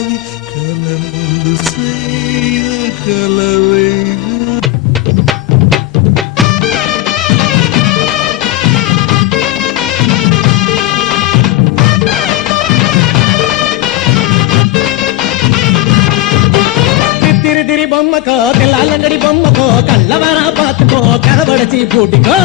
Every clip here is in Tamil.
ஆவி கலந்து செய்த கலவைகள். తిరి బొమ్మకో తెల్లాలంగడి బొమ్మకో కళ్ళవరా పాతుకో కనబడచి పూటికో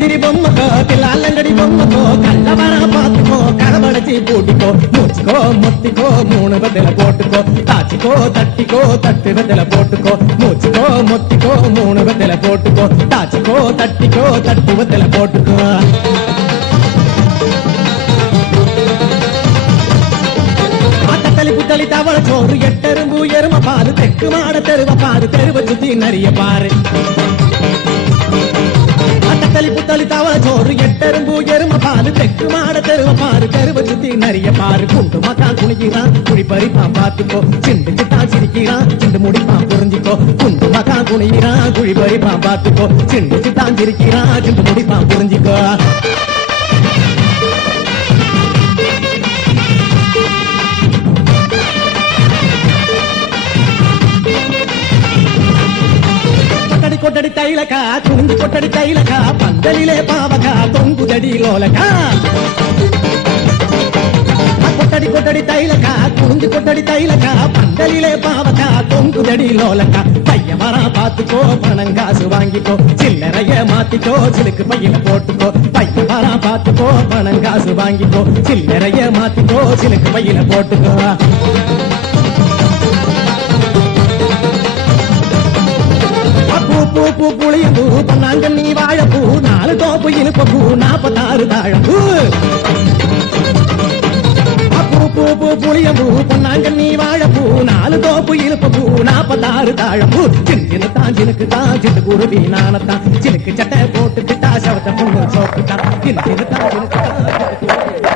తిరి బొమ్మకో తెల్లాలంగడి బొమ్మకో కళ్ళవరా పాతుకో కనబడచి పూటికో ముచ్చుకో ముత్తికో మూడు బద్దెల పోటుకో తాచికో తట్టికో తట్టి బద్దెల పోటుకో ముచ్చుకో ముత్తికో మూడు బద్దెల పోటుకో తాచికో తట్టికో తట్టి బద్దెల పోటుకో புத்தளி தவள சோறு எட்டெரும்பு எரும பாரு தெக்கு மாட தெருவ பாரு தெருவ சுத்தி நிறைய பாரு அட்டத்தளி புத்தளி தவள சோறு எட்டெரும்பு எரும பாரு தெக்கு மாட தெருவ பாரு தெருவ சுத்தி நிறைய பாரு குண்டு மக்கான் குனிக்கிறான் குழி பறிப்பான் பார்த்துக்கோ சிண்டு சிட்டா சிரிக்கிறான் சிண்டு முடிப்பான் புரிஞ்சுக்கோ குண்டு மக்கான் குனிக்கிறான் குழி பறிப்பான் பார்த்துக்கோ சிண்டு சிட்டான் சிரிக்கிறான் சிண்டு முடிப்பான் புரிஞ்சுக்கோ கொட்டடி தைலக்கா குனிஞ்சு கொட்டடி தைலக்கா பந்தலிலே பாவகா தொங்குதடி லோலக்கா கொட்டடி கொட்டடி தைலக்கா குனிஞ்சு கொட்டடி தைலக்கா பந்தலிலே பாவகா தொங்குதடி லோலக்கா பையன் வரா பாத்துக்கோ பணங்காசு வாங்கிக்கோ சில்லறைய மாத்திக்கோ சிலுக்கு பையில போட்டுக்கோ பையன் வரா பாத்துக்கோ பணங்காசு வாங்கிக்கோ சில்லறைய மாத்திக்கோ சிலுக்கு பையில போட்டுக்கோ பூ பூ புளியம்பூ பொன்னாங்க நீ வாழப்பூ 4 தோப்பு இனிப்பூ 46 தாழம்பூ பூ பூ பூ புளியம்பூ பொன்னாங்க நீ வாழப்பூ 4 தோப்பு இனிப்பூ 46 தாழம்பூ சின்ன தாஞ்சினுக்கு தாஞ்சிட்டு குருவி நானத்தான் சிலுக்கு சட்டை போட்டுக்கிட்டா சவத்தை பொண்ணு சோப்புட்டா சின்ன தாஞ்சினுக்கு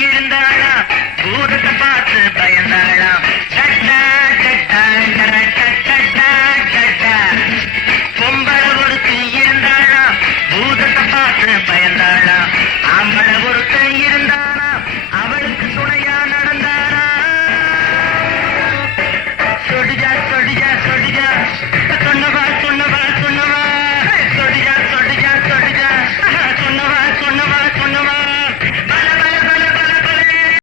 இருந்தாளா பூதத்தை பார்த்து பயந்தாளா